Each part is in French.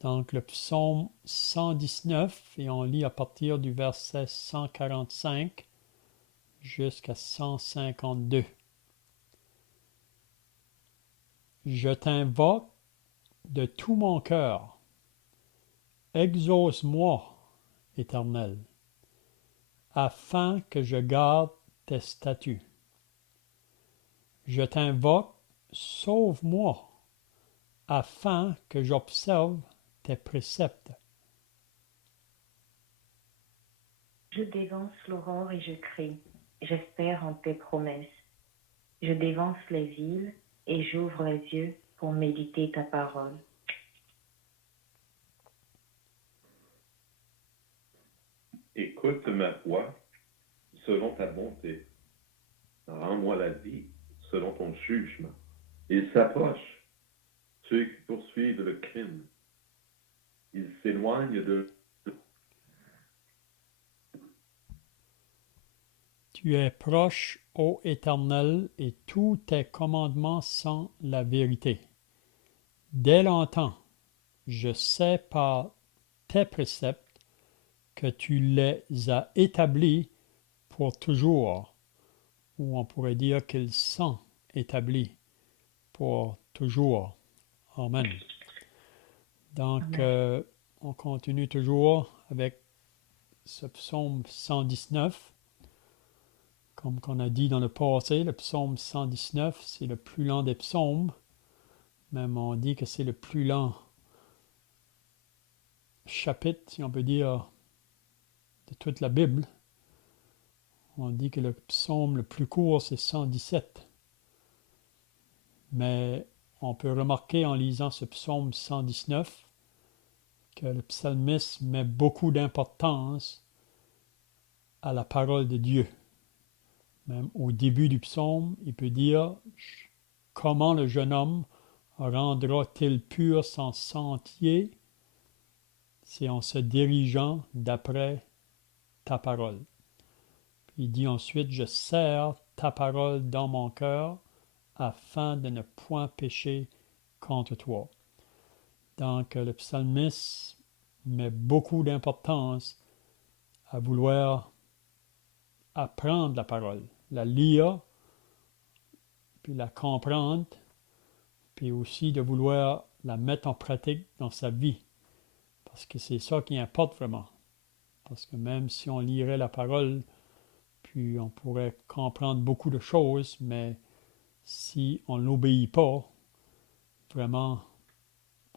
Donc le psaume 119, et on lit à partir du verset 145 jusqu'à 152. Je t'invoque de tout mon cœur. Exauce-moi, Éternel, afin que je garde tes statuts. Je t'invoque, sauve-moi, afin que j'observe tes préceptes. Je dévance l'aurore et je crie. J'espère en tes promesses. Je dévance les villes et j'ouvre les yeux pour méditer ta parole. Écoute ma voix selon ta bonté. Rends-moi la vie selon ton jugement. Ils s'approchent, ceux qui poursuivent le crime. Ils s'éloignent de... Tu es proche, ô Éternel, et tous tes commandements sont la vérité. Dès longtemps, je sais par tes préceptes que tu les as établis pour toujours, ou on pourrait dire qu'ils sont établis pour toujours. Amen. Donc, Amen. on continue toujours avec ce psaume 119. Comme qu'on a dit dans le passé, le psaume 119, c'est le plus lent des psaumes. Même on dit que c'est le plus lent chapitre, si on peut dire, de toute la Bible. On dit que le psaume le plus court, c'est 117. Mais on peut remarquer en lisant ce psaume 119 que le psalmiste met beaucoup d'importance à la parole de Dieu. Même au début du psaume, il peut dire comment le jeune homme rendra-t-il pur son sentier? C'est en se dirigeant d'après ta parole. Puis il dit ensuite, je serre ta parole dans mon cœur afin de ne point pécher contre toi. Donc le psalmiste met beaucoup d'importance à vouloir apprendre la parole, la lire, puis la comprendre, puis aussi de vouloir la mettre en pratique dans sa vie. Parce que c'est ça qui importe vraiment. Parce que même si on lirait la parole, puis on pourrait comprendre beaucoup de choses, mais si on n'obéit pas, vraiment,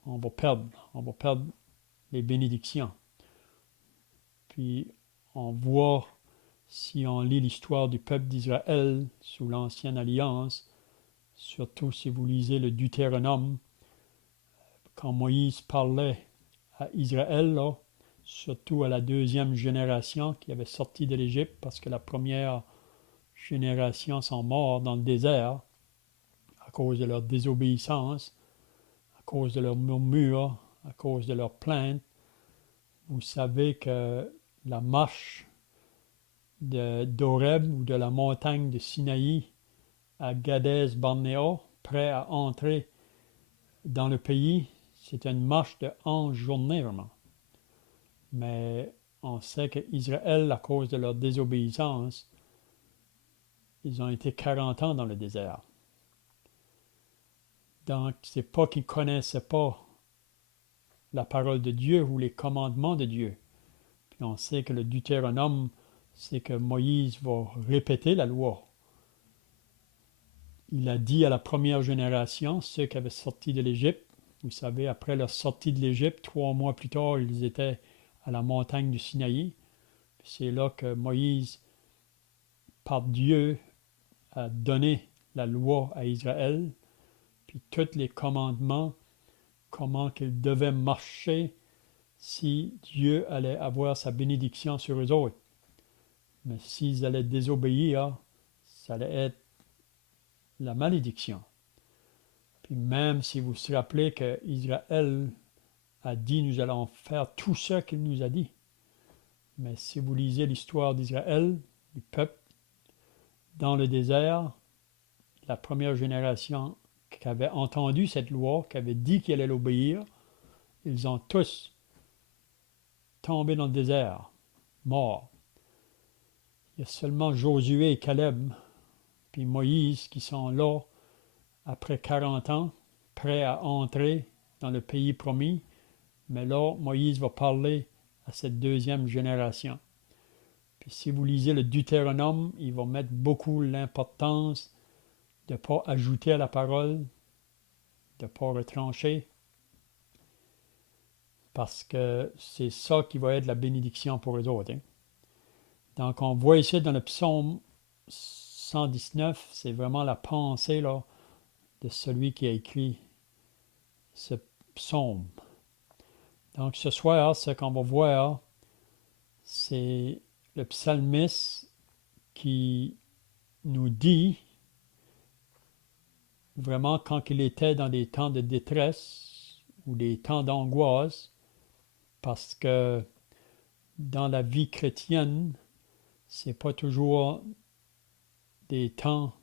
on va perdre les bénédictions. Puis on voit, si on lit l'histoire du peuple d'Israël sous l'Ancienne Alliance, surtout si vous lisez le Deutéronome, quand Moïse parlait à Israël, là, surtout à la deuxième génération qui avait sorti de l'Égypte, parce que la première génération sont morts dans le désert à cause de leur désobéissance, à cause de leur murmure, à cause de leurs plaintes. Vous savez que la marche d'Horeb ou de la montagne de Sinaï à Gadès Barnéa, prêt à entrer dans le pays, c'est une marche de 11 journées vraiment. Mais on sait qu'Israël, à cause de leur désobéissance, ils ont été 40 ans dans le désert. Donc, c'est pas qu'ils ne connaissaient pas la parole de Dieu ou les commandements de Dieu. Puis on sait que le Deutéronome, c'est que Moïse va répéter la loi. Il a dit à la première génération, ceux qui avaient sorti de l'Égypte, vous savez, après leur sortie de l'Égypte, 3 mois plus tard, ils étaient à la montagne du Sinaï. C'est là que Moïse, par Dieu, a donné la loi à Israël, puis tous les commandements, comment qu'ils devaient marcher si Dieu allait avoir sa bénédiction sur eux autres. Mais s'ils allaient désobéir, ça allait être la malédiction. Puis même si vous vous rappelez qu'Israël a dit, nous allons faire tout ce qu'il nous a dit. Mais si vous lisez l'histoire d'Israël, du peuple, dans le désert, la première génération qui avait entendu cette loi, qui avait dit qu'elle allait l'obéir, ils ont tous tombé dans le désert, morts. Il y a seulement Josué et Caleb, puis Moïse qui sont là après 40 ans, prêts à entrer dans le pays promis. Mais là, Moïse va parler à cette deuxième génération. Puis si vous lisez le Deutéronome, il va mettre beaucoup l'importance de ne pas ajouter à la parole, de ne pas retrancher, parce que c'est ça qui va être la bénédiction pour eux autres. Hein. Donc on voit ici dans le psaume 119, c'est vraiment la pensée là, de celui qui a écrit ce psaume. Donc ce soir, ce qu'on va voir, c'est le psalmiste qui nous dit vraiment quand il était dans des temps de détresse ou des temps d'angoisse, parce que dans la vie chrétienne, c'est pas toujours des temps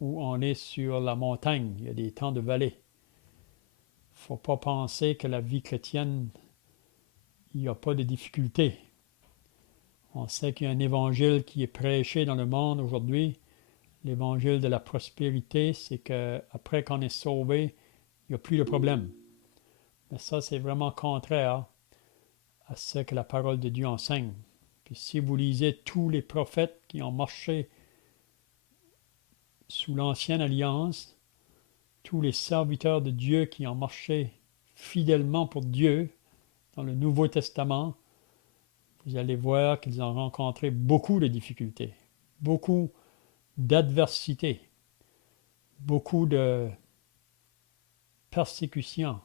où on est sur la montagne, il y a des temps de vallée. Il ne faut pas penser que la vie chrétienne, il n'y a pas de difficultés. On sait qu'il y a un évangile qui est prêché dans le monde aujourd'hui. L'évangile de la prospérité, c'est qu'après qu'on est sauvé, il n'y a plus de problème. Mais ça, c'est vraiment contraire à ce que la parole de Dieu enseigne. Puis si vous lisez tous les prophètes qui ont marché sous l'ancienne alliance, tous les serviteurs de Dieu qui ont marché fidèlement pour Dieu dans le Nouveau Testament, vous allez voir qu'ils ont rencontré beaucoup de difficultés, beaucoup d'adversité, beaucoup de persécutions.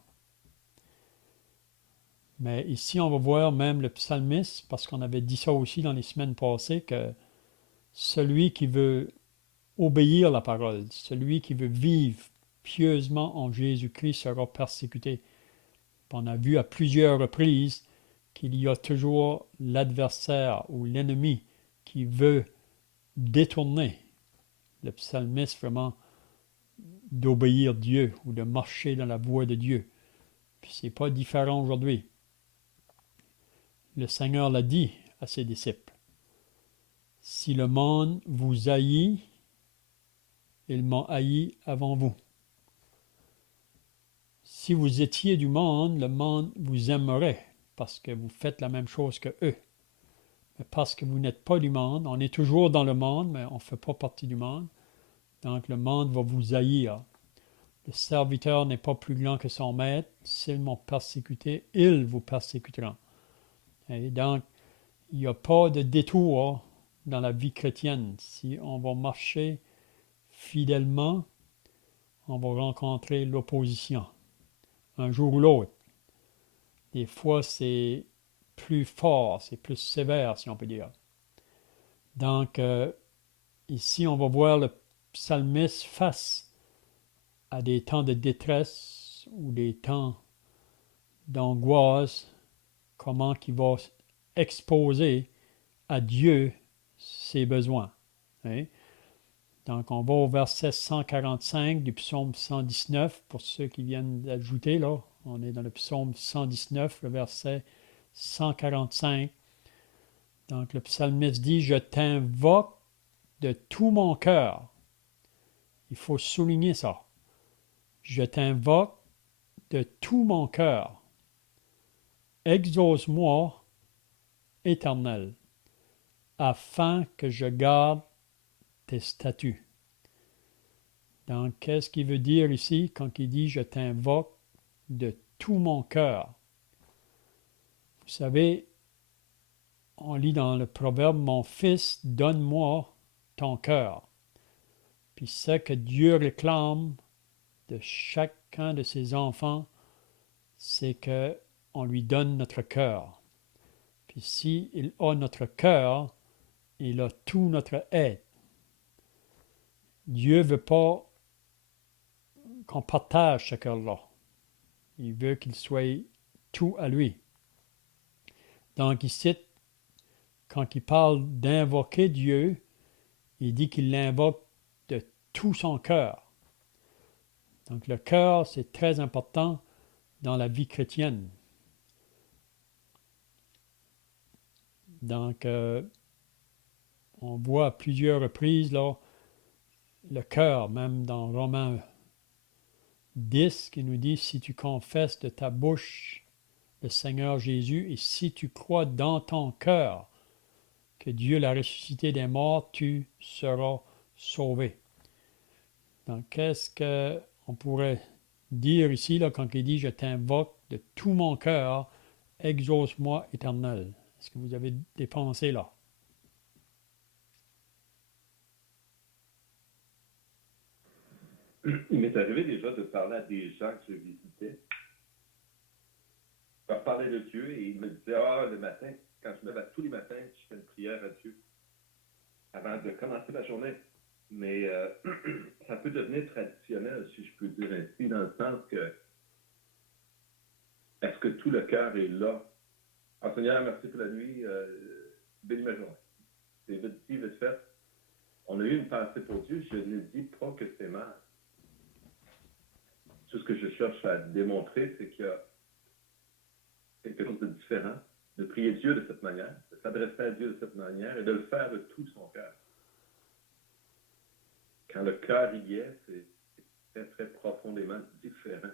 Mais ici, on va voir même le psalmiste, parce qu'on avait dit ça aussi dans les semaines passées, que celui qui veut obéir la parole, celui qui veut vivre pieusement en Jésus-Christ sera persécuté. On a vu à plusieurs reprises qu'il y a toujours l'adversaire ou l'ennemi qui veut détourner le psalmiste vraiment d'obéir Dieu ou de marcher dans la voie de Dieu. Puis c'est pas différent aujourd'hui. Le Seigneur l'a dit à ses disciples. Si le monde vous haït, il m'a haï avant vous. Si vous étiez du monde, le monde vous aimerait parce que vous faites la même chose que eux. Mais parce que vous n'êtes pas du monde, on est toujours dans le monde, mais on ne fait pas partie du monde. Donc le monde va vous haïr. Le serviteur n'est pas plus grand que son maître. S'ils m'ont persécuté, ils vous persécuteront. Et donc, il n'y a pas de détour dans la vie chrétienne. Si on va marcher fidèlement, on va rencontrer l'opposition, un jour ou l'autre. Des fois, c'est plus fort, c'est plus sévère, si on peut dire. Donc, ici, on va voir le psalmiste face à des temps de détresse ou des temps d'angoisse, comment il va exposer à Dieu ses besoins. Hein? Donc, on va au verset 145 du psaume 119, pour ceux qui viennent d'ajouter, là. On est dans le psaume 119, le verset 145. Donc, le psalmiste dit « Je t'invoque de tout mon cœur ». Il faut souligner ça. « Je t'invoque de tout mon cœur. Exauce-moi, Éternel, afin que je garde tes statuts. » Donc, qu'est-ce qu'il veut dire ici quand il dit « Je t'invoque de tout mon cœur ». Vous savez, on lit dans le proverbe « Mon fils, donne-moi ton cœur ». Puis ce que Dieu réclame de chacun de ses enfants, c'est qu'on lui donne notre cœur. Puis s'il a notre cœur, il a tout notre être. Dieu ne veut pas qu'on partage ce cœur-là. Il veut qu'il soit tout à lui. Donc ici, quand il parle d'invoquer Dieu, il dit qu'il l'invoque de tout son cœur. Donc le cœur, c'est très important dans la vie chrétienne. Donc, on voit à plusieurs reprises là, le cœur, même dans Romains 10, qui nous dit, si tu confesses de ta bouche le Seigneur Jésus et si tu crois dans ton cœur que Dieu l'a ressuscité des morts, tu seras sauvé. Donc, qu'est-ce qu'on pourrait dire ici là, quand il dit, je t'invoque de tout mon cœur, exauce-moi éternel. Est-ce que vous avez des pensées là? Il m'est arrivé déjà de parler à des gens que je visitais, leur parler de Dieu, et ils me disaient, ah, le matin, quand je me lève tous les matins, je fais une prière à Dieu avant de commencer la journée. Mais ça peut devenir traditionnel, si je peux dire ainsi, dans le sens que est-ce que tout le cœur est là? Ah, Seigneur, merci pour la nuit, bénis ma journée. C'est vite dit, vite fait. On a eu une pensée pour Dieu, je ne dis pas que c'est mal. Tout ce que je cherche à démontrer, c'est qu'il y a quelque chose de différent, de prier Dieu de cette manière, de s'adresser à Dieu de cette manière et de le faire de tout son cœur. Quand le cœur y est, c'est très, très profondément différent.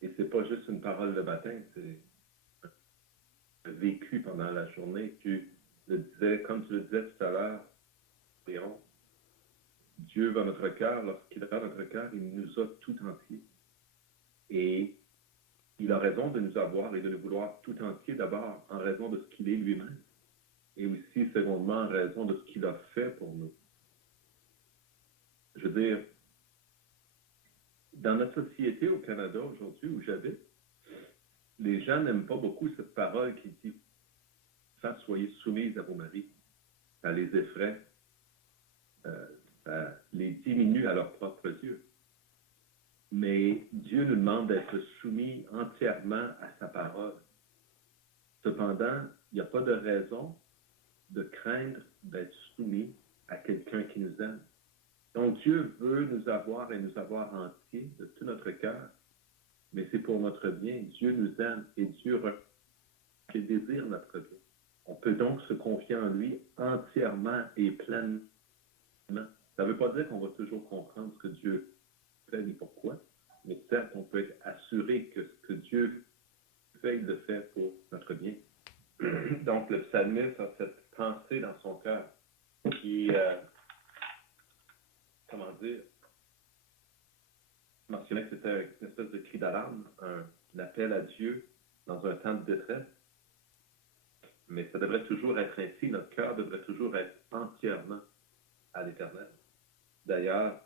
Et c'est pas juste une parole de baptême, c'est vécu pendant la journée. Tu le disais, comme tu le disais tout à l'heure, Léon, Dieu va notre cœur, lorsqu'il va notre cœur, il nous a tout entier. Et il a raison de nous avoir et de nous vouloir tout entier, d'abord en raison de ce qu'il est lui-même, et aussi, secondement, en raison de ce qu'il a fait pour nous. Je veux dire, dans notre société au Canada aujourd'hui où j'habite, les gens n'aiment pas beaucoup cette parole qui dit « Femmes, soyez soumises à vos maris ». Ça les effraie, ça les diminue à leurs propres yeux. Mais Dieu nous demande d'être soumis entièrement à sa parole. Cependant, il n'y a pas de raison de craindre d'être soumis à quelqu'un qui nous aime. Donc Dieu veut nous avoir et nous avoir entiers de tout notre cœur, mais c'est pour notre bien. Dieu nous aime et Dieu désire notre bien. On peut donc se confier en lui entièrement et pleinement. Ça ne veut pas dire qu'on va toujours comprendre ce que Dieu fait ni pourquoi, mais certes, on peut être assuré que ce que Dieu fait, il le fait pour notre bien. Donc, le psalmiste a cette pensée dans son cœur qui, comment dire, mentionnait que c'était une espèce de cri d'alarme, un appel à Dieu dans un temps de détresse. Mais ça devrait toujours être ainsi, notre cœur devrait toujours être entièrement à l'Éternel. D'ailleurs,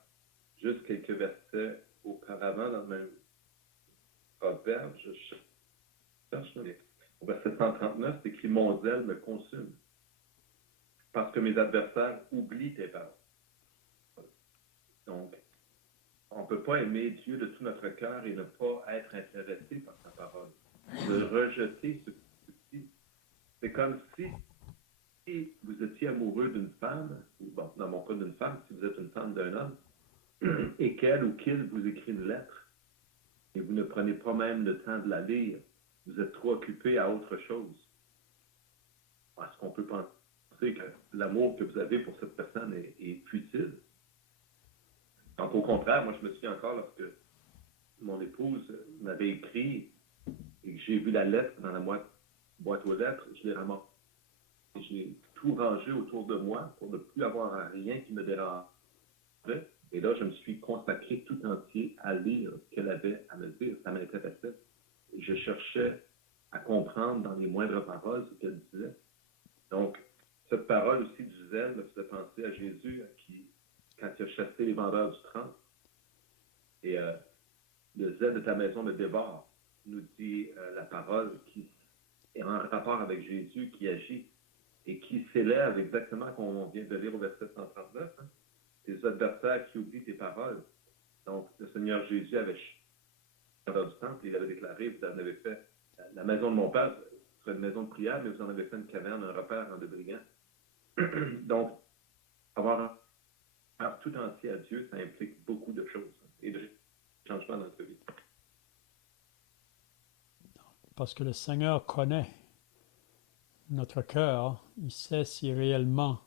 juste quelques versets auparavant, dans le même proverbe, je cherche, au verset 139, c'est écrit « Mon zèle me consume, parce que mes adversaires oublient tes paroles. » Donc, on ne peut pas aimer Dieu de tout notre cœur et ne pas être intéressé par sa parole. De rejeter ce qui c'est comme si vous étiez amoureux d'une femme, ou bon, dans mon cas d'une femme, si vous êtes une femme d'un homme, et qu'elle ou qu'il vous écrit une lettre, et vous ne prenez pas même le temps de la lire, vous êtes trop occupé à autre chose. Est-ce qu'on peut penser que l'amour que vous avez pour cette personne est futile? Donc, au contraire, moi, je me souviens encore lorsque mon épouse m'avait écrit et que j'ai vu la lettre dans la boîte aux lettres, je l'ai ramassée. J'ai tout rangé autour de moi pour ne plus avoir rien qui me dérangeait. Et là, je me suis consacré tout entier à lire ce qu'elle avait à me dire. Ça m'intéressait. Je cherchais à comprendre dans les moindres paroles ce qu'elle disait. Donc, cette parole aussi du zèle me faisait penser à Jésus qui, quand il a chassé les vendeurs du temple, et le zèle de ta maison me dévore, nous dit la parole qui est en rapport avec Jésus qui agit et qui s'élève exactement comme on vient de lire au verset 139. Hein, tes adversaires qui oublient tes paroles. Donc, le Seigneur Jésus avait chassé du temple et il avait déclaré, vous en avez fait la maison de mon père, serait une maison de prière, mais vous en avez fait une caverne, un repère en de brigands. Donc, avoir un tout entier à Dieu, ça implique beaucoup de choses et de changements dans notre vie. Parce que le Seigneur connaît notre cœur, il sait si réellement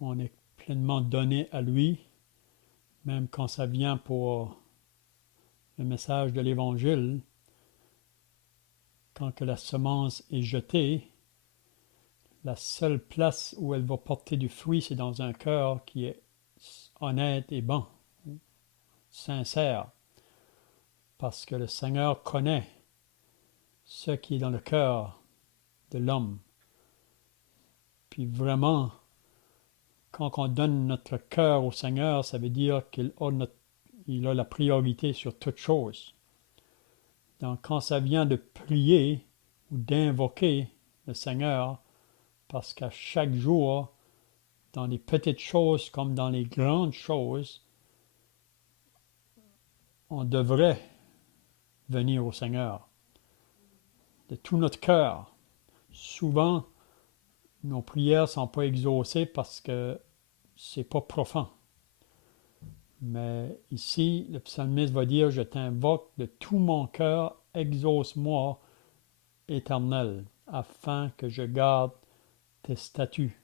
on est pleinement donné à lui, même quand ça vient pour le message de l'Évangile, quand que la semence est jetée, la seule place où elle va porter du fruit, c'est dans un cœur qui est honnête et bon, sincère, parce que le Seigneur connaît ce qui est dans le cœur de l'homme. Puis vraiment, quand on donne notre cœur au Seigneur, ça veut dire qu'il a la priorité sur toute chose. Donc, quand ça vient de prier ou d'invoquer le Seigneur, parce qu'à chaque jour, dans les petites choses comme dans les grandes choses, on devrait venir au Seigneur de tout notre cœur. Souvent, nos prières ne sont pas exaucées parce que c'est pas profond. Mais ici, le psalmiste va dire, je t'invoque de tout mon cœur, exauce-moi, Éternel, afin que je garde tes statuts.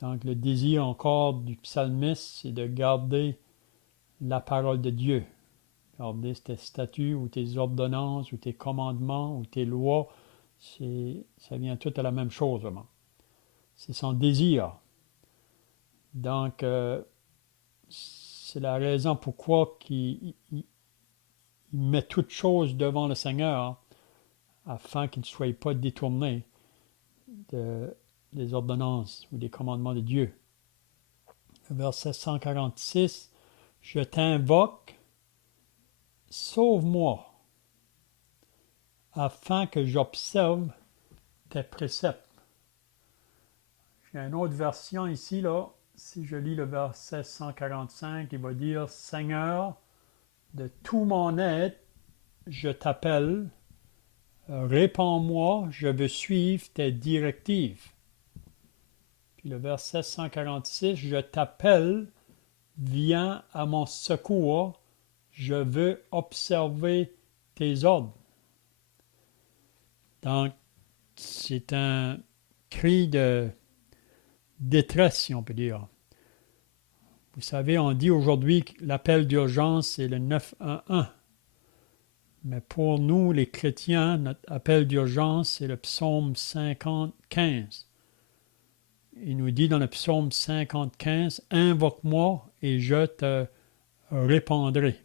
Donc le désir encore du psalmiste, c'est de garder la parole de Dieu. Garder tes statuts ou tes ordonnances ou tes commandements ou tes lois, ça vient tout à la même chose vraiment. C'est son désir. Donc, c'est la raison pourquoi il met toutes choses devant le Seigneur afin qu'il ne soit pas détourné des ordonnances ou des commandements de Dieu. Verset 146, je t'invoque, sauve-moi, afin que j'observe tes préceptes. J'ai une autre version ici, là. Si je lis le verset 145, il va dire, Seigneur, de tout mon être, je t'appelle, réponds-moi, je veux suivre tes directives. Puis le verset 146, je t'appelle, viens à mon secours, je veux observer tes ordres. Donc, c'est un cri de détresse, si on peut dire. Vous savez, on dit aujourd'hui que l'appel d'urgence, c'est le 911. Mais pour nous, les chrétiens, notre appel d'urgence, c'est le psaume 15. Il nous dit dans le psaume 15, « Invoque-moi et je te répondrai. »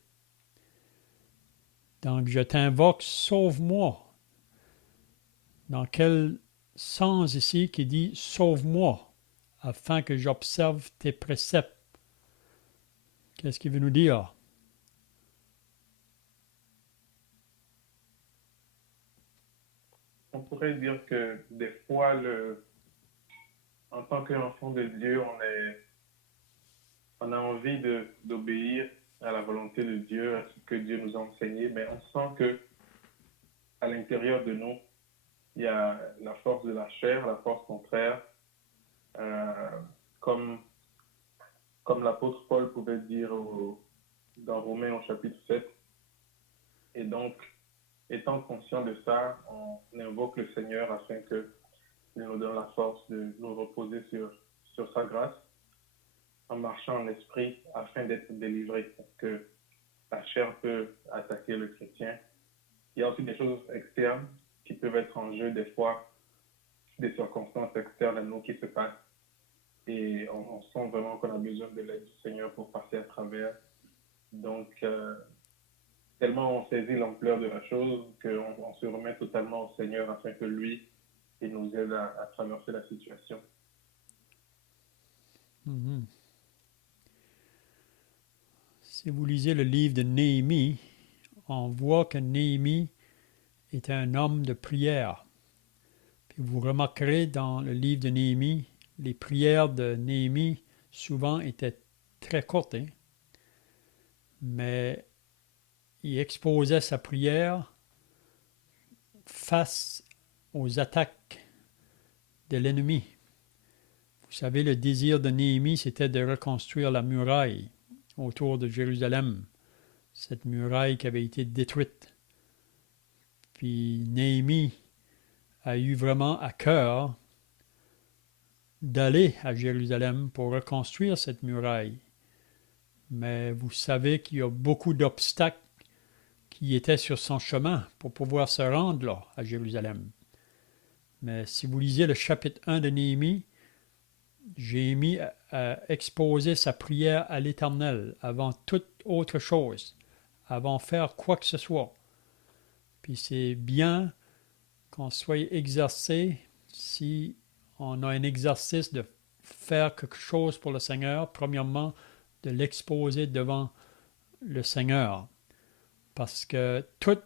Donc, je t'invoque, sauve-moi. Dans quel sens ici qui dit « Sauve-moi » afin que j'observe tes préceptes? Qu'est-ce qu'il veut nous dire? On pourrait dire que des fois, en tant qu'enfant de Dieu, on a envie d'obéir à la volonté de Dieu, à ce que Dieu nous a enseigné, mais on sent que à l'intérieur de nous, il y a la force de la chair, la force contraire, comme l'apôtre Paul pouvait dire dans Romains au chapitre 7. Et donc, étant conscient de ça, on invoque le Seigneur afin qu'il nous donne la force de nous reposer sur sa grâce, en marchant en esprit afin d'être délivré, parce que la chair peut attaquer le chrétien. Il y a aussi des choses externes qui peuvent être en jeu des fois, des circonstances externes à nous qui se passent. Et on sent vraiment qu'on a besoin de l'aide du Seigneur pour passer à travers. Donc, tellement on saisit l'ampleur de la chose qu'on se remet totalement au Seigneur afin que lui, il nous aide à traverser la situation. Mm-hmm. Si vous lisez le livre de Néhémie, on voit que Néhémie était un homme de prière. Puis vous remarquerez dans le livre de Néhémie, les prières de Néhémie souvent étaient très courtes, hein? Mais il exposait sa prière face aux attaques de l'ennemi. Vous savez, le désir de Néhémie, c'était de reconstruire la muraille autour de Jérusalem, cette muraille qui avait été détruite. Puis Néhémie a eu vraiment à cœur d'aller à Jérusalem pour reconstruire cette muraille. Mais vous savez qu'il y a beaucoup d'obstacles qui étaient sur son chemin pour pouvoir se rendre là, à Jérusalem. Mais si vous lisez le chapitre 1 de Néhémie, j'ai mis à exposer sa prière à l'Éternel avant toute autre chose, avant de faire quoi que ce soit. Puis c'est bien qu'on soit exercé si on a un exercice de faire quelque chose pour le Seigneur, premièrement, de l'exposer devant le Seigneur. Parce que tout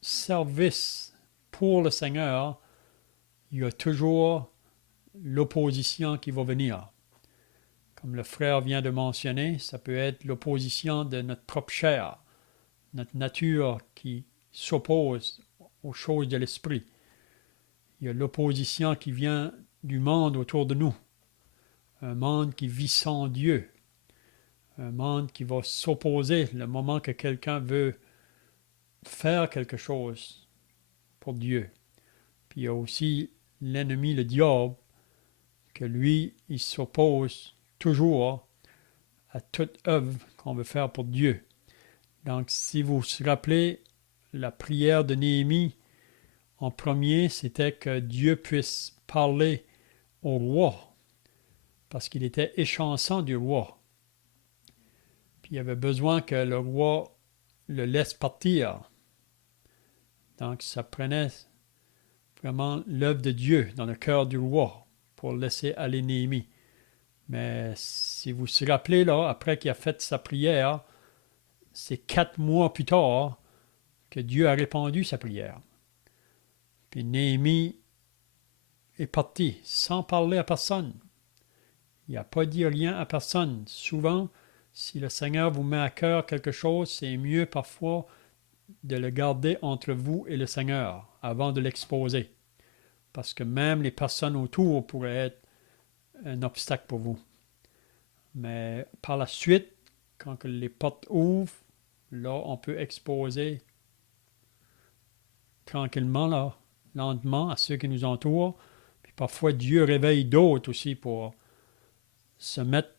service pour le Seigneur, il y a toujours l'opposition qui va venir. Comme le frère vient de mentionner, ça peut être l'opposition de notre propre chair, notre nature qui s'oppose aux choses de l'esprit. Il y a l'opposition qui vient du monde autour de nous, un monde qui vit sans Dieu, un monde qui va s'opposer le moment que quelqu'un veut faire quelque chose pour Dieu. Puis il y a aussi l'ennemi, le diable, que lui, il s'oppose toujours à toute œuvre qu'on veut faire pour Dieu. Donc, si vous vous rappelez, la prière de Néhémie, en premier, c'était que Dieu puisse parler au roi, parce qu'il était échanson du roi. Puis il avait besoin que le roi le laisse partir. Donc, ça prenait vraiment l'œuvre de Dieu dans le cœur du roi pour laisser aller Néhémie. Mais si vous vous rappelez, là, après qu'il a fait sa prière, c'est 4 mois plus tard que Dieu a répondu sa prière. Puis Néhémie est parti sans parler à personne. Il n'a pas dit rien à personne. Souvent, si le Seigneur vous met à cœur quelque chose, c'est mieux parfois de le garder entre vous et le Seigneur avant de l'exposer. Parce que même les personnes autour pourraient être un obstacle pour vous. Mais par la suite, quand les portes ouvrent, là, on peut exposer tranquillement, là, lentement, à ceux qui nous entourent. Puis parfois, Dieu réveille d'autres aussi pour se mettre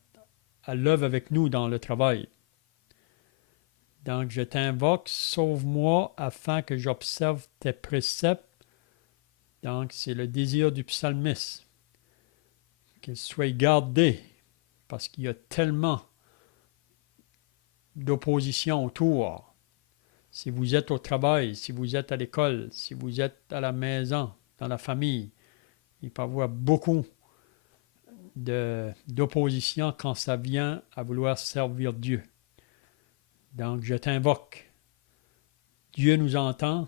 à l'œuvre avec nous dans le travail. Donc, je t'invoque, sauve-moi afin que j'observe tes préceptes. Donc, c'est le désir du psalmiste, qu'il soit gardé, parce qu'il y a tellement d'opposition autour. Si vous êtes au travail, si vous êtes à l'école, si vous êtes à la maison, dans la famille, il peut y avoir beaucoup d'opposition quand ça vient à vouloir servir Dieu. Donc, je t'invoque. Dieu nous entend.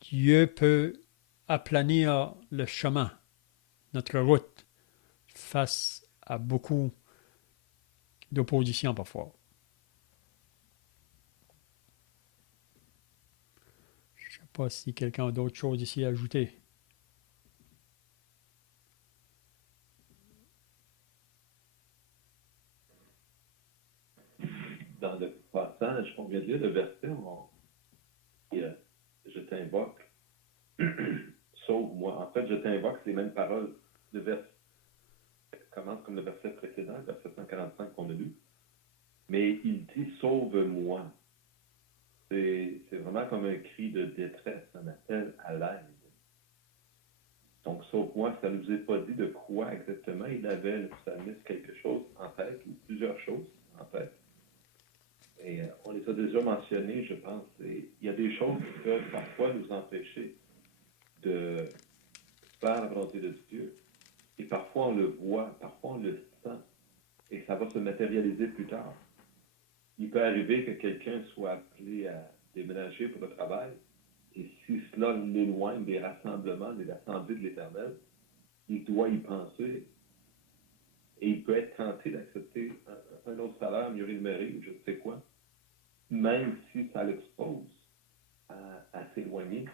Dieu peut aplanir le chemin, notre route, face à beaucoup d'opposition parfois. Je ne sais pas si quelqu'un a d'autres choses ici à ajouter. Dans le passage qu'on vient de lire, le verset, je t'invoque, sauve-moi. En fait, je t'invoque, c'est les mêmes paroles. Le verset commence comme le verset précédent, le verset 145 qu'on a lu. Mais il dit sauve-moi. C'est vraiment comme un cri de détresse, un appel à l'aide. Donc, sauve-moi, ça ne nous est pas dit de quoi exactement. Il avait, le psalmiste, quelque chose en tête, ou plusieurs choses en tête. Et on les a déjà mentionnées, je pense. Et il y a des choses qui peuvent parfois nous empêcher de faire la volonté de Dieu. Et parfois on le voit, parfois on le sent. Et ça va se matérialiser plus tard. Il peut arriver que quelqu'un soit appelé à déménager pour le travail. Et si cela l'éloigne des rassemblements, des assemblées de l'Éternel, il doit y penser. Et il peut être tenté d'accepter un autre salaire mieux rémunéré ou je ne sais quoi, même si ça l'expose à s'éloigner.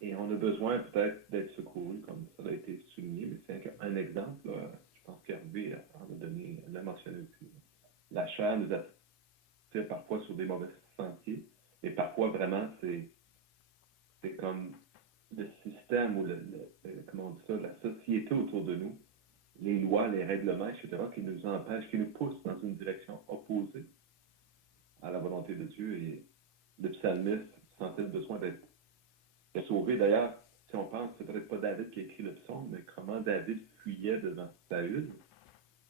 Et on a besoin peut-être d'être secouru, comme ça a été souligné, mais c'est un exemple, là, je pense qu'Hervé l'a mentionné aussi. La chair nous attire parfois sur des mauvais sentiers, mais parfois vraiment c'est comme le système ou comment on dit ça, la société autour de nous, les lois, les règlements, etc., qui nous empêchent, qui nous poussent dans une direction opposée à la volonté de Dieu. Et le psalmiste sentait le besoin d'être sauvé. D'ailleurs, si on pense, c'est peut-être pas David qui a écrit le psaume, mais comment David fuyait devant Saül.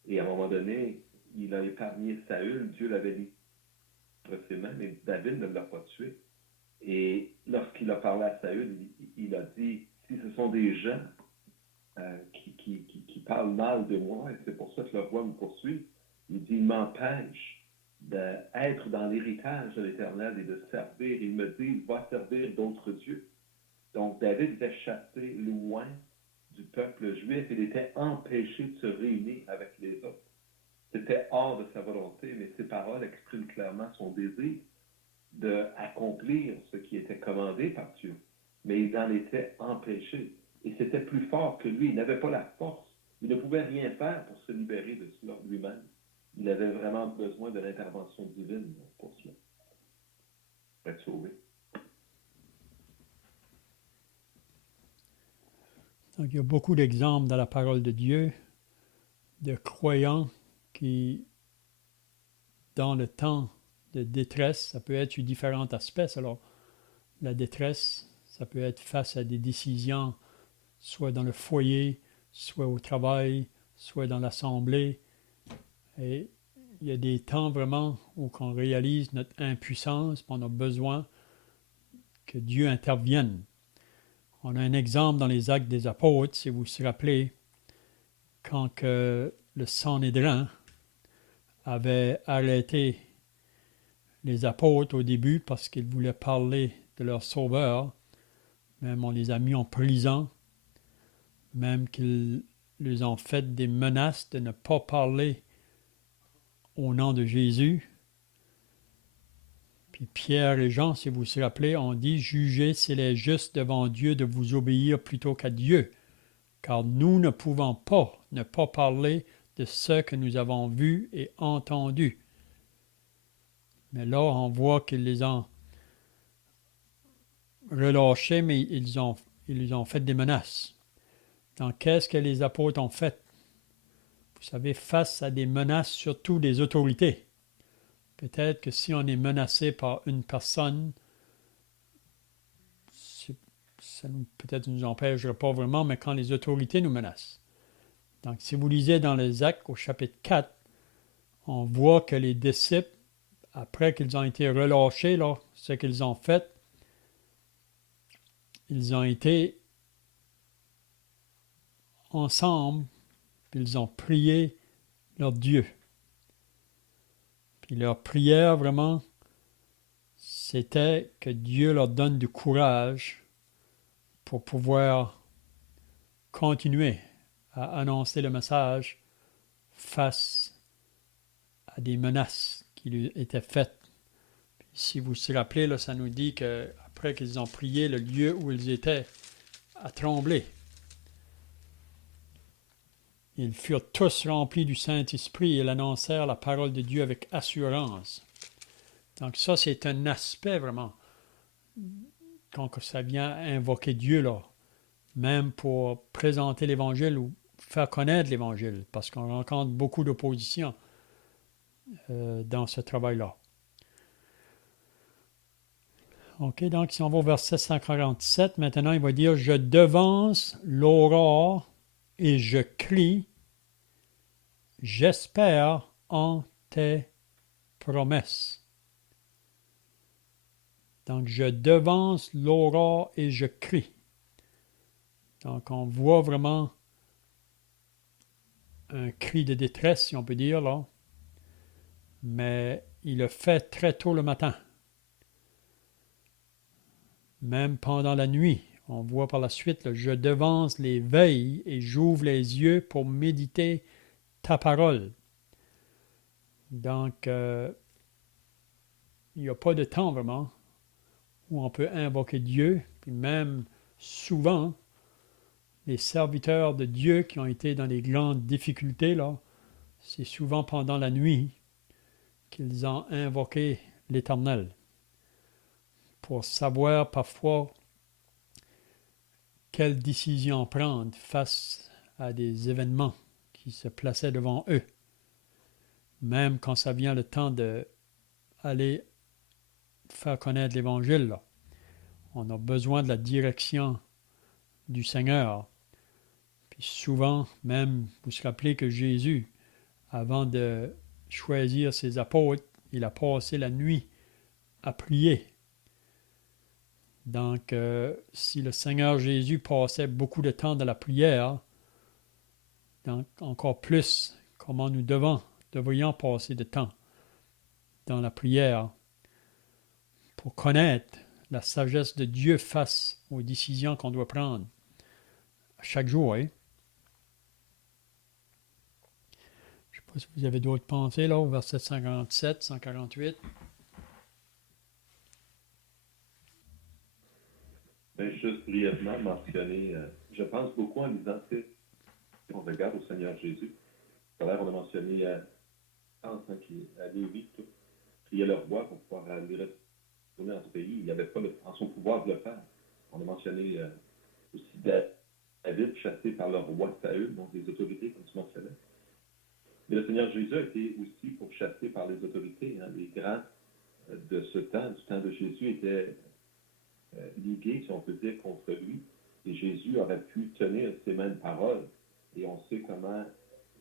Et à un moment donné, il a épargné Saül, Dieu l'avait mis entre ses mains, mais David ne l'a pas tué. Et lorsqu'il a parlé à Saül, il a dit, si ce sont des gens qui parlent mal de moi, et c'est pour ça que le roi me poursuit, il dit, il m'empêche d'être dans l'héritage de l'Éternel et de servir. Il me dit, va servir d'autres dieux. Donc, David était chassé loin du peuple juif. Il était empêché de se réunir avec les autres. C'était hors de sa volonté, mais ses paroles expriment clairement son désir d'accomplir ce qui était commandé par Dieu. Mais il en était empêché. Et c'était plus fort que lui. Il n'avait pas la force. Il ne pouvait rien faire pour se libérer de cela lui-même. Il avait vraiment besoin de l'intervention divine pour cela, pour être sauvé. Donc, il y a beaucoup d'exemples dans la parole de Dieu de croyants qui, dans le temps de détresse, ça peut être sur différents aspects. Alors, la détresse, ça peut être face à des décisions, soit dans le foyer, soit au travail, soit dans l'assemblée. Et il y a des temps vraiment où on réalise notre impuissance, on a besoin que Dieu intervienne. On a un exemple dans les Actes des Apôtres, si vous vous rappelez, quand que le Sanhédrin avait arrêté les apôtres au début parce qu'ils voulaient parler de leur Sauveur. Même on les a mis en prison, même qu'ils les ont fait des menaces de ne pas parler au nom de Jésus. Puis Pierre et Jean, si vous vous rappelez, ont dit « Jugez s'il est juste devant Dieu de vous obéir plutôt qu'à Dieu, car nous ne pouvons pas ne pas parler de ce que nous avons vu et entendu. » Mais là, on voit qu'ils les ont relâchés, mais ils ont fait des menaces. Donc, qu'est-ce que les apôtres ont fait? Vous savez, face à des menaces, surtout des autorités. Peut-être que si on est menacé par une personne, ça peut-être ne nous empêchera pas vraiment, mais quand les autorités nous menacent. Donc, si vous lisez dans les Actes au chapitre 4, on voit que les disciples, après qu'ils ont été relâchés, là, ce qu'ils ont fait, ils ont été ensemble, puis ils ont prié leur Dieu. Puis leur prière, vraiment, c'était que Dieu leur donne du courage pour pouvoir continuer à annoncer le message face à des menaces qui lui étaient faites. Puis si vous vous rappelez, là, ça nous dit qu'après qu'ils ont prié, le lieu où ils étaient a tremblé. Ils furent tous remplis du Saint-Esprit et ils annoncèrent la parole de Dieu avec assurance. Donc ça, c'est un aspect vraiment, quand ça vient invoquer Dieu, là, même pour présenter l'Évangile ou faire connaître l'Évangile, parce qu'on rencontre beaucoup d'opposition dans ce travail-là. OK, donc si on va au verset 147, maintenant il va dire « Je devance l'aurore et je crie, j'espère en tes promesses. » Donc, je devance l'aurore et je crie. Donc, on voit vraiment un cri de détresse, si on peut dire, là. Mais il le fait très tôt le matin. Même pendant la nuit. On voit par la suite, là, je devance les veilles et j'ouvre les yeux pour méditer ta parole. Donc, il n'y a pas de temps vraiment où on peut invoquer Dieu. Puis même souvent, les serviteurs de Dieu qui ont été dans les grandes difficultés, là, c'est souvent pendant la nuit qu'ils ont invoqué l'Éternel pour savoir parfois quelle décision prendre face à des événements qui se plaçaient devant eux, même quand ça vient le temps d'aller faire connaître l'Évangile. Là. On a besoin de la direction du Seigneur. Puis souvent, même, vous vous rappelez que Jésus, avant de choisir ses apôtres, il a passé la nuit à prier. Donc, si le Seigneur Jésus passait beaucoup de temps dans la prière, donc encore plus, comment nous devrions passer de temps dans la prière pour connaître la sagesse de Dieu face aux décisions qu'on doit prendre chaque jour. Hein? Je ne sais pas si vous avez d'autres pensées là, au verset 147, 148. Ben, juste brièvement mentionner, je pense beaucoup en lisant, si on regarde au Seigneur Jésus. Tout à l'heure, on a mentionné à Lévi, prier le roi pour pouvoir aller retourner dans ce pays. Il n'y avait pas en son pouvoir de le faire. On a mentionné aussi David chassé par le roi Saül, donc les autorités, comme tu mentionnais. Mais le Seigneur Jésus a été aussi pour chasser par les autorités. Hein, les grands de ce temps, du temps de Jésus, étaient ligués, si on peut dire, contre lui. Et Jésus aurait pu tenir ces mêmes paroles. Et on sait comment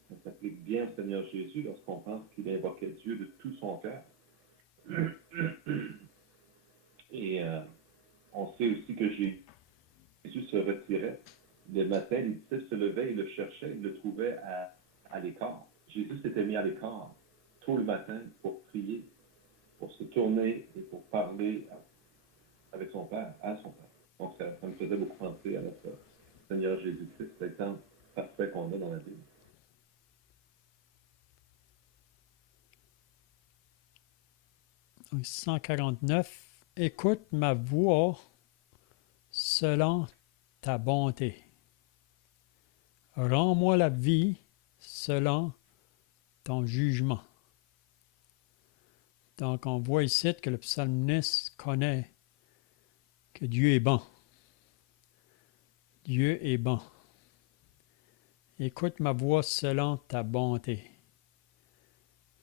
ça s'applique bien au Seigneur Jésus lorsqu'on pense qu'il invoquait Dieu de tout son cœur. Et on sait aussi que Jésus se retirait. Le matin, les disciples se levaient, ils le cherchaient, ils le trouvaient à l'écart. Jésus s'était mis à l'écart tôt le matin pour prier, pour se tourner et pour parler avec son Père, à son Père. Donc ça me faisait beaucoup penser à notre Seigneur Jésus-Christ, l'exemple parfait qu'on a dans la Bible. Donc, 149. Écoute ma voix selon ta bonté. Rends-moi la vie selon ton jugement. Donc, on voit ici que le psalmiste connaît que Dieu est bon. Dieu est bon. Écoute ma voix selon ta bonté.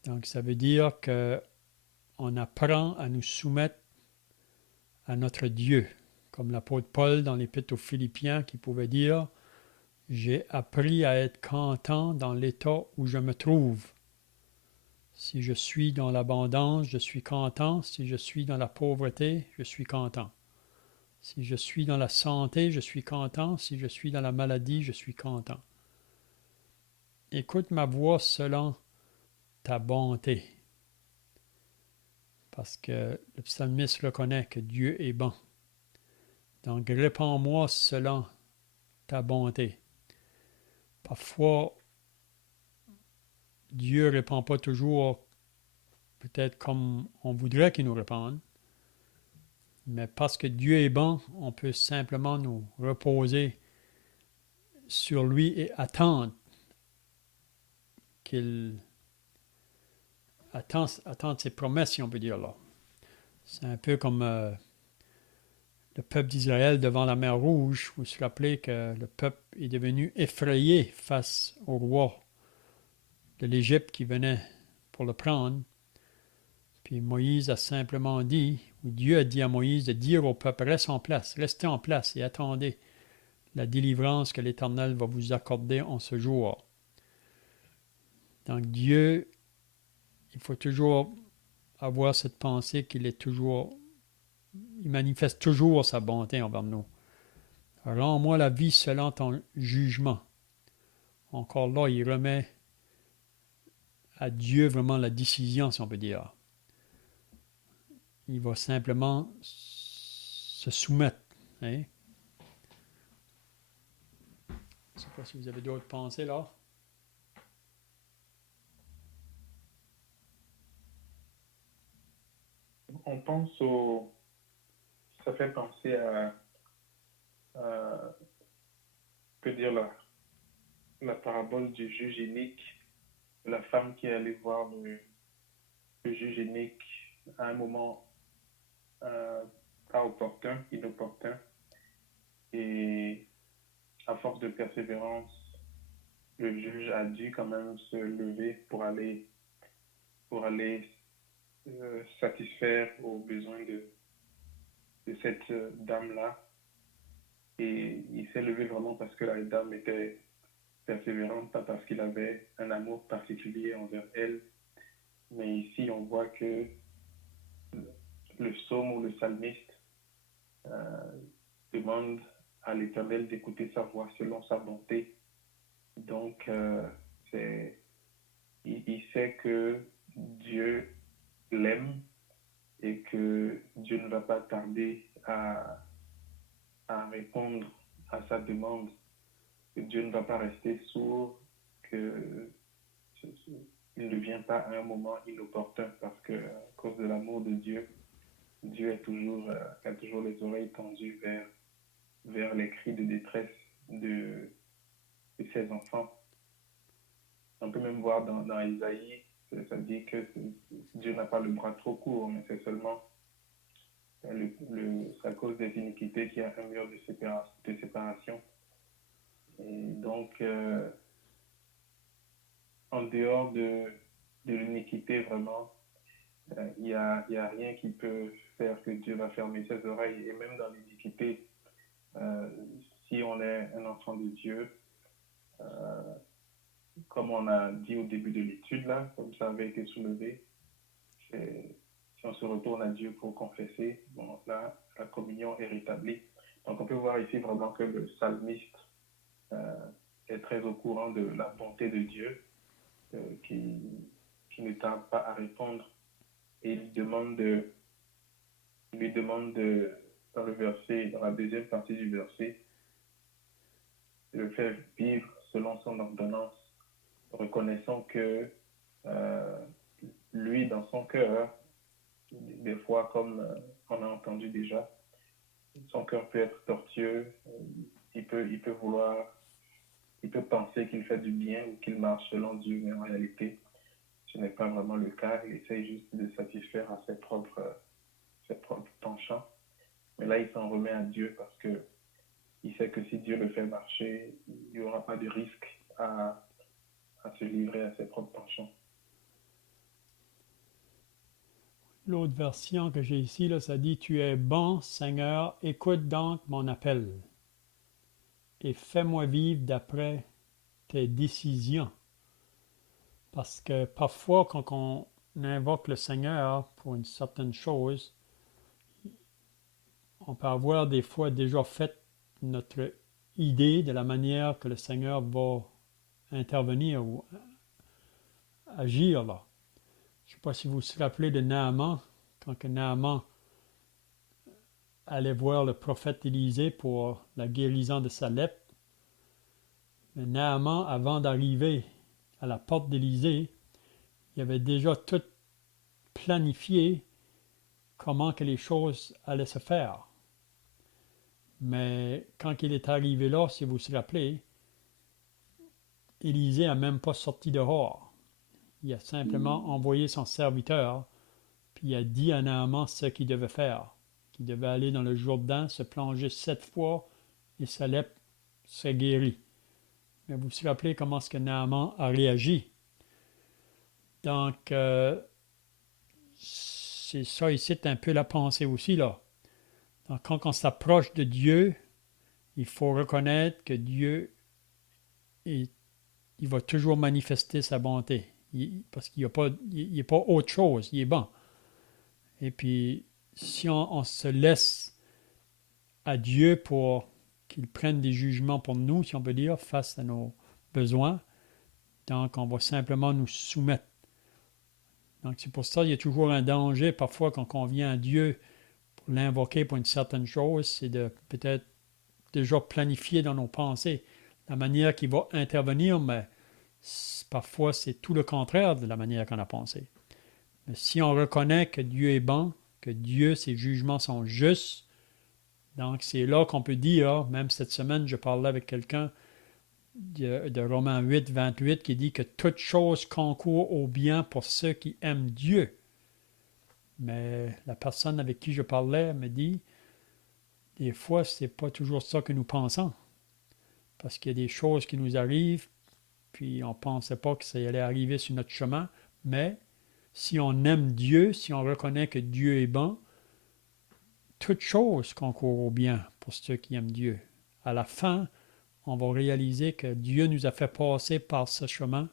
Donc, ça veut dire qu'on apprend à nous soumettre à notre Dieu. Comme l'apôtre Paul dans l'Épître aux Philippiens qui pouvait dire « J'ai appris à être content dans l'état où je me trouve. Si je suis dans l'abondance, je suis content. Si je suis dans la pauvreté, je suis content. Si je suis dans la santé, je suis content. Si je suis dans la maladie, je suis content. Écoute ma voix selon ta bonté. » Parce que le psalmiste reconnaît que Dieu est bon. Donc, réponds-moi selon ta bonté. Parfois, Dieu ne répond pas toujours peut-être comme on voudrait qu'il nous réponde, mais parce que Dieu est bon, on peut simplement nous reposer sur lui et attendre qu'il attendre ses promesses, si on peut dire là. C'est un peu comme le peuple d'Israël devant la mer Rouge. Vous vous rappelez que le peuple est devenu effrayé face au roi de l'Égypte qui venait pour le prendre. Puis Moïse a simplement dit, ou Dieu a dit à Moïse de dire au peuple, restez en place et attendez la délivrance que l'Éternel va vous accorder en ce jour. Donc Dieu, il faut toujours avoir cette pensée qu'il est toujours, il manifeste toujours sa bonté envers nous. Rends-moi la vie selon ton jugement. Encore là, il remet à Dieu vraiment la décision, si on peut dire. Il va simplement se soumettre. Hein? Je ne sais pas si vous avez d'autres pensées là. On pense ça fait penser à que dire la parabole du juge inique, la femme qui est allée voir le juge inique à un moment pas opportun, inopportun, et à force de persévérance, le juge a dû quand même se lever pour aller satisfaire aux besoins de cette dame-là. Et il s'est levé vraiment parce que la dame était persévérante, pas parce qu'il avait un amour particulier envers elle. Mais ici, on voit que le psaume ou le psalmiste demande à l'Éternel d'écouter sa voix selon sa bonté. Donc, il sait que Dieu l'aime et que Dieu ne va pas tarder à répondre à sa demande, que Dieu ne va pas rester sourd, qu'il ne vient pas à un moment inopportun parce que à cause de l'amour de Dieu, Dieu a toujours les oreilles tendues vers les cris de détresse de ses enfants. On peut même voir dans Isaïe, ça dit que Dieu n'a pas le bras trop court, mais c'est seulement à cause des iniquités qu'il y a un mur de séparation. Et donc, en dehors de l'iniquité, vraiment, il n'y a rien qui peut faire que Dieu va fermer ses oreilles. Et même dans l'iniquité, si on est un enfant de Dieu, comme on a dit au début de l'étude, là, comme ça avait été soulevé, si on se retourne à Dieu pour confesser, bon, là, la communion est rétablie. Donc, on peut voir ici vraiment que le psalmiste est très au courant de la bonté de Dieu, qui ne tarde pas à répondre. Et il lui demande dans le verset, dans la deuxième partie du verset, de le faire vivre selon son ordonnance, reconnaissant que lui, dans son cœur, des fois, comme on a entendu déjà, son cœur peut être tortueux, il peut penser qu'il fait du bien ou qu'il marche selon Dieu, mais en réalité, ce n'est pas vraiment le cas. Il essaye juste de satisfaire à ses propres penchants. Mais là, il s'en remet à Dieu parce que il sait que si Dieu le fait marcher, il n'y aura pas de risque à se livrer à ses propres penchants. L'autre version que j'ai ici, là, ça dit « Tu es bon, Seigneur, écoute donc mon appel et fais-moi vivre d'après tes décisions. » Parce que parfois, quand on invoque le Seigneur pour une certaine chose, on peut avoir des fois déjà fait notre idée de la manière que le Seigneur va intervenir ou agir là. Je ne sais pas si vous vous rappelez de Naaman, quand que Naaman allait voir le prophète Élisée pour la guérison de sa lèpre. Mais Naaman, avant d'arriver à la porte d'Élisée, il avait déjà tout planifié comment que les choses allaient se faire. Mais quand il est arrivé là, si vous vous rappelez, Élisée n'a même pas sorti dehors. Il a simplement envoyé son serviteur, puis il a dit à Naaman ce qu'il devait faire. Qu'il devait aller dans le Jourdain, se plonger 7 fois, et sa lèpre serait guérie. Mais vous vous rappelez comment est-ce que Naaman a réagi. Donc, c'est ça ici, c'est un peu la pensée aussi, là. Donc, quand on s'approche de Dieu, il faut reconnaître que Dieu, il va toujours manifester sa bonté. Parce qu'il n'est pas autre chose, il est bon. Et puis, si on se laisse à Dieu pour qu'il prenne des jugements pour nous, si on peut dire, face à nos besoins, donc on va simplement nous soumettre. Donc c'est pour ça qu'il y a toujours un danger parfois quand on vient à Dieu pour l'invoquer pour une certaine chose, c'est de peut-être déjà planifier dans nos pensées la manière qu'il va intervenir, mais parfois c'est tout le contraire de la manière qu'on a pensé. Mais si on reconnaît que Dieu est bon, que Dieu, ses jugements sont justes, donc c'est là qu'on peut dire, même cette semaine, je parlais avec quelqu'un de Romains 8, 28, qui dit que toute chose concourt au bien pour ceux qui aiment Dieu. Mais la personne avec qui je parlais me dit, des fois, c'est pas toujours ça que nous pensons. parce qu'il y a des choses qui nous arrivent, puis on ne pensait pas que ça allait arriver sur notre chemin, mais si on aime Dieu, si on reconnaît que Dieu est bon, toute chose concourt au bien pour ceux qui aiment Dieu. À la fin, on va réaliser que Dieu nous a fait passer par ce chemin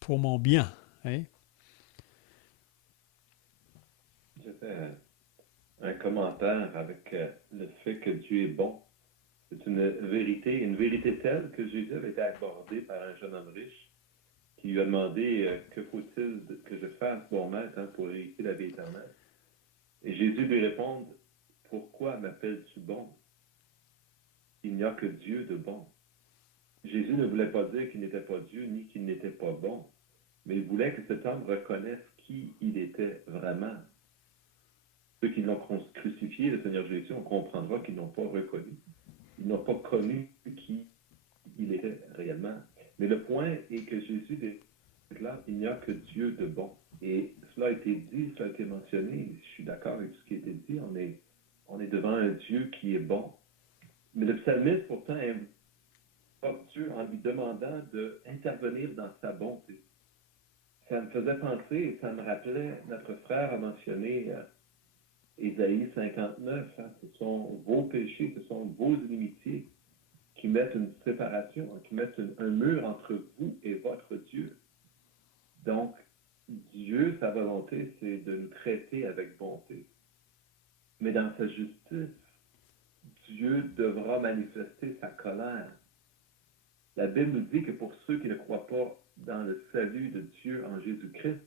pour mon bien. Hein? J'ai fait un commentaire avec le fait que Dieu est bon. C'est une vérité telle que Jésus avait été abordé par un jeune homme riche qui lui a demandé que faut-il que je fasse, bon maître, pour hériter la vie éternelle. Et Jésus lui répond, pourquoi m'appelles-tu bon? Il n'y a que Dieu de bon. Jésus ne voulait pas dire qu'il n'était pas Dieu ni qu'il n'était pas bon, mais il voulait que cet homme reconnaisse qui il était vraiment. Ceux qui l'ont crucifié, le Seigneur Jésus, on comprendra qu'ils n'ont pas reconnu. Ils n'ont pas connu qui il était réellement. Mais le point est que Jésus déclare qu'il n'y a que Dieu de bon. Et cela a été dit, cela a été mentionné. Je suis d'accord avec ce qui a été dit. On est devant un Dieu qui est bon. Mais le psalmiste, pourtant, invoque Dieu en lui demandant d'intervenir dans sa bonté. Ça me faisait penser, et ça me rappelait, notre frère a mentionné Ésaïe 59, ce sont vos péchés, ce sont vos inimitiés qui mettent une séparation, qui mettent un mur entre vous et votre Dieu. Donc, Dieu, sa volonté, c'est de nous traiter avec bonté. Mais dans sa justice, Dieu devra manifester sa colère. La Bible nous dit que pour ceux qui ne croient pas dans le salut de Dieu en Jésus-Christ,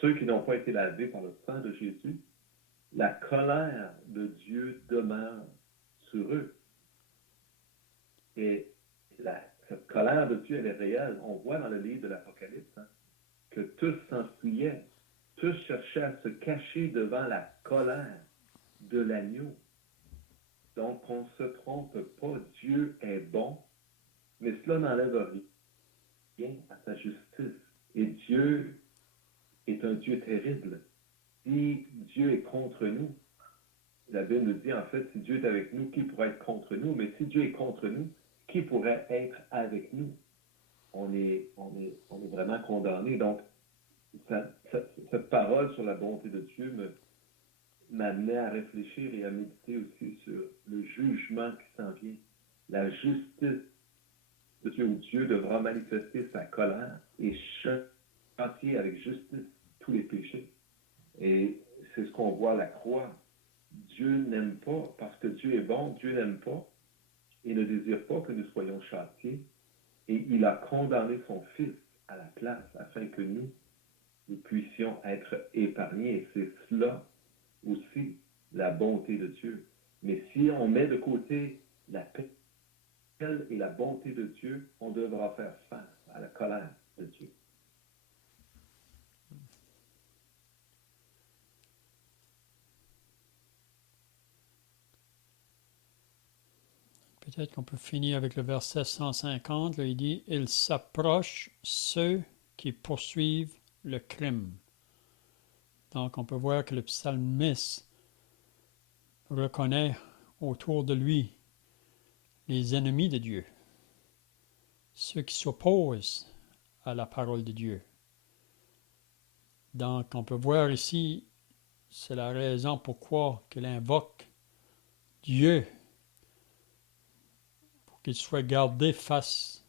ceux qui n'ont pas été lavés par le sang de Jésus, la colère de Dieu demeure sur eux. Et cette colère de Dieu, elle est réelle. On voit dans le livre de l'Apocalypse que tous s'enfuyaient, tous cherchaient à se cacher devant la colère de l'agneau. Donc, on ne se trompe pas, Dieu est bon, mais cela n'enlève rien à sa justice. Et Dieu est un Dieu terrible. Si Dieu est contre nous, la Bible nous dit en fait, si Dieu est avec nous, qui pourrait être contre nous? Mais si Dieu est contre nous, qui pourrait être avec nous? On est vraiment condamnés. Donc, cette parole sur la bonté de Dieu m'amenait à réfléchir et à méditer aussi sur le jugement qui s'en vient. La justice de Dieu, où Dieu devra manifester sa colère et châtier avec justice tous les péchés. Et c'est ce qu'on voit à la croix. Dieu n'aime pas, parce que Dieu est bon, Dieu n'aime pas et ne désire pas que nous soyons châtiés. Et il a condamné son Fils à la place afin que nous puissions être épargnés. Et c'est cela aussi la bonté de Dieu. Mais si on met de côté la paix et la bonté de Dieu, on devra faire face à la colère de Dieu. Peut-être qu'on peut finir avec le verset 150. Là, il dit « Ils s'approchent ceux qui poursuivent le crime ». Donc, on peut voir que le psalmiste reconnaît autour de lui les ennemis de Dieu, ceux qui s'opposent à la parole de Dieu. Donc, on peut voir ici, c'est la raison pourquoi qu'il invoque Dieu pour qu'il soit gardé face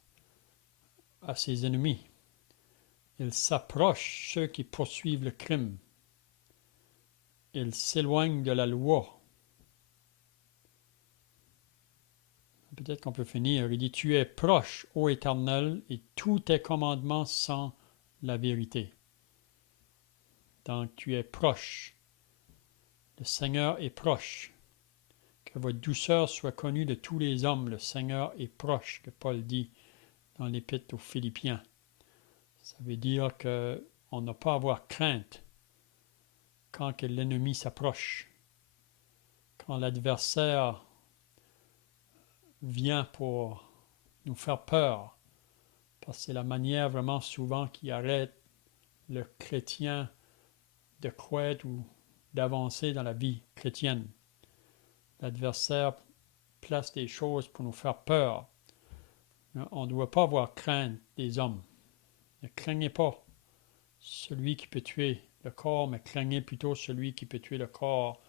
à ses ennemis. Il s'approche ceux qui poursuivent le crime. Il s'éloigne de la loi. Peut-être qu'on peut finir. Il dit, tu es proche, ô Éternel, et tous tes commandements sont la vérité. Donc, tu es proche. Le Seigneur est proche. Que votre douceur soit connue de tous les hommes. Le Seigneur est proche, que Paul dit dans l'Épître aux Philippiens. Ça veut dire qu'on n'a pas à avoir crainte quand que l'ennemi s'approche. Quand l'adversaire vient pour nous faire peur, parce que c'est la manière vraiment souvent qui arrête le chrétien de croître ou d'avancer dans la vie chrétienne. L'adversaire place des choses pour nous faire peur. On ne doit pas avoir crainte des hommes. Ne craignez pas celui qui peut tuer le corps, mais craignez plutôt celui qui peut tuer le corps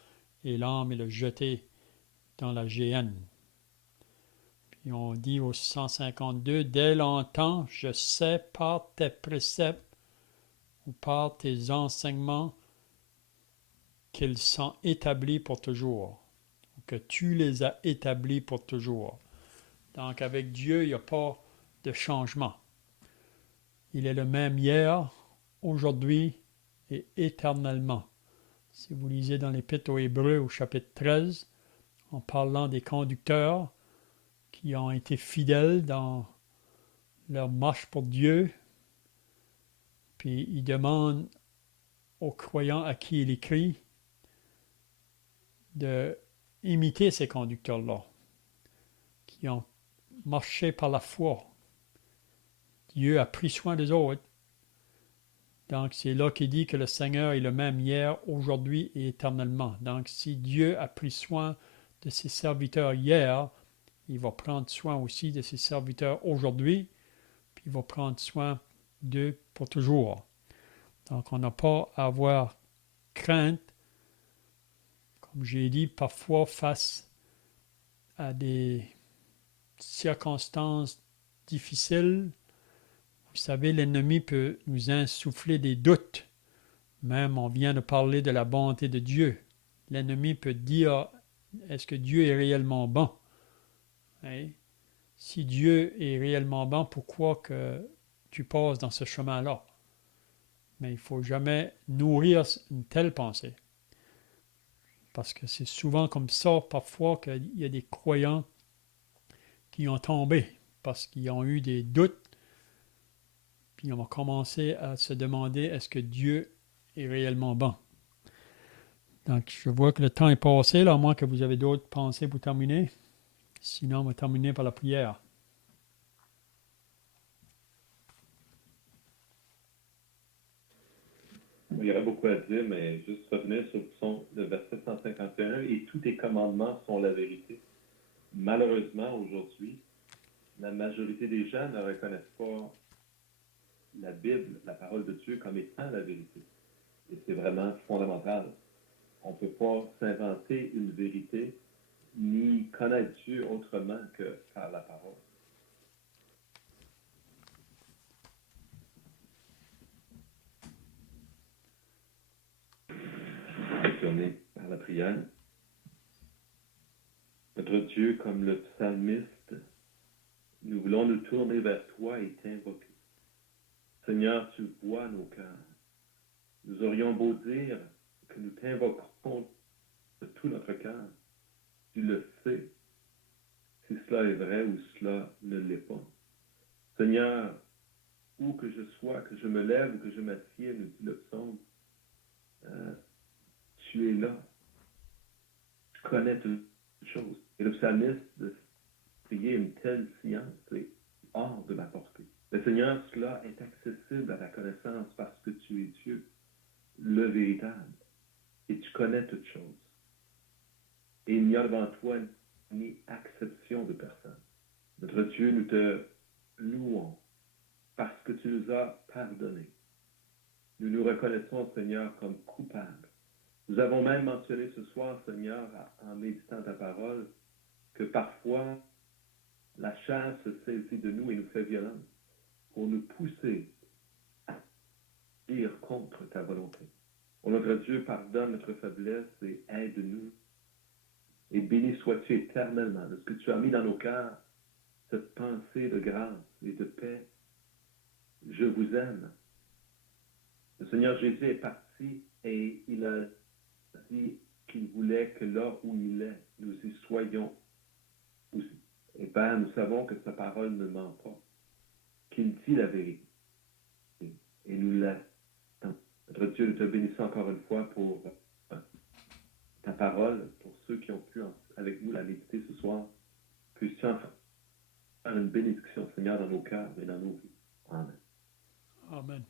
et l'âme et le jeter dans la géhenne. Puis on dit au 152, dès longtemps, je sais par tes préceptes ou par tes enseignements qu'ils sont établis pour toujours, que tu les as établis pour toujours. Donc avec Dieu, il n'y a pas de changement. Il est le même hier, aujourd'hui et éternellement. Si vous lisez dans l'Épître aux Hébreux au chapitre 13, en parlant des conducteurs qui ont été fidèles dans leur marche pour Dieu, puis il demande aux croyants à qui il écrit de imiter ces conducteurs-là, qui ont marché par la foi. Dieu a pris soin des autres. Donc, c'est là qu'il dit que le Seigneur est le même hier, aujourd'hui et éternellement. Donc, si Dieu a pris soin de ses serviteurs hier, il va prendre soin aussi de ses serviteurs aujourd'hui, puis il va prendre soin d'eux pour toujours. Donc, on n'a pas à avoir crainte, comme j'ai dit, parfois face à des circonstances difficiles. Vous savez, l'ennemi peut nous insuffler des doutes. Même, on vient de parler de la bonté de Dieu. L'ennemi peut dire, est-ce que Dieu est réellement bon? Hein? Si Dieu est réellement bon, pourquoi que tu passes dans ce chemin-là? Mais il ne faut jamais nourrir une telle pensée. Parce que c'est souvent comme ça, parfois, qu'il y a des croyants qui ont tombé parce qu'ils ont eu des doutes. Puis on va commencer à se demander, est-ce que Dieu est réellement bon? Donc, je vois que le temps est passé, là, à moins que vous avez d'autres pensées pour terminer. Sinon, on va terminer par la prière. Il y aurait beaucoup à dire, mais juste revenir sur le verset 151, et tous tes commandements sont la vérité. Malheureusement, aujourd'hui, la majorité des gens ne reconnaissent pas la Bible, la parole de Dieu, comme étant la vérité. Et c'est vraiment fondamental. On ne peut pas s'inventer une vérité ni connaître Dieu autrement que par la parole. Tourner par la prière. Notre Dieu, comme le psalmiste, nous voulons nous tourner vers toi et t'invoquer. Seigneur, tu vois nos cœurs. Nous aurions beau dire que nous t'invoquons de tout notre cœur. Tu le sais, si cela est vrai ou cela ne l'est pas. Seigneur, où que je sois, que je me lève ou que je m'assieds, nous dit le psaume, tu es là. Tu connais toutes choses. Et le psalmiste de prier une telle science, c'est hors de ma portée. Mais Seigneur, cela est accessible à ta connaissance parce que tu es Dieu, le véritable. Et tu connais toutes choses. Et il n'y a devant toi ni acception de personne. Notre Dieu, nous te louons parce que tu nous as pardonnés. Nous nous reconnaissons, Seigneur, comme coupables. Nous avons même mentionné ce soir, Seigneur, en méditant ta parole, que parfois la chair se saisit de nous et nous fait violence pour nous pousser à dire contre ta volonté. Oh, notre Dieu, pardonne notre faiblesse et aide-nous. Et béni sois-tu éternellement de ce que tu as mis dans nos cœurs, cette pensée de grâce et de paix. Je vous aime. Le Seigneur Jésus est parti et il a dit qu'il voulait que là où il est, nous y soyons aussi. Et Père, nous savons que sa parole ne ment pas, qu'il dit la vérité. Et nous l'attendons. Notre Dieu, nous te bénissons encore une fois pour ta parole, pour ceux qui ont pu avec nous la méditer ce soir. Puisses-tu en faire une bénédiction, Seigneur, dans nos cœurs et dans nos vies. Amen. Amen.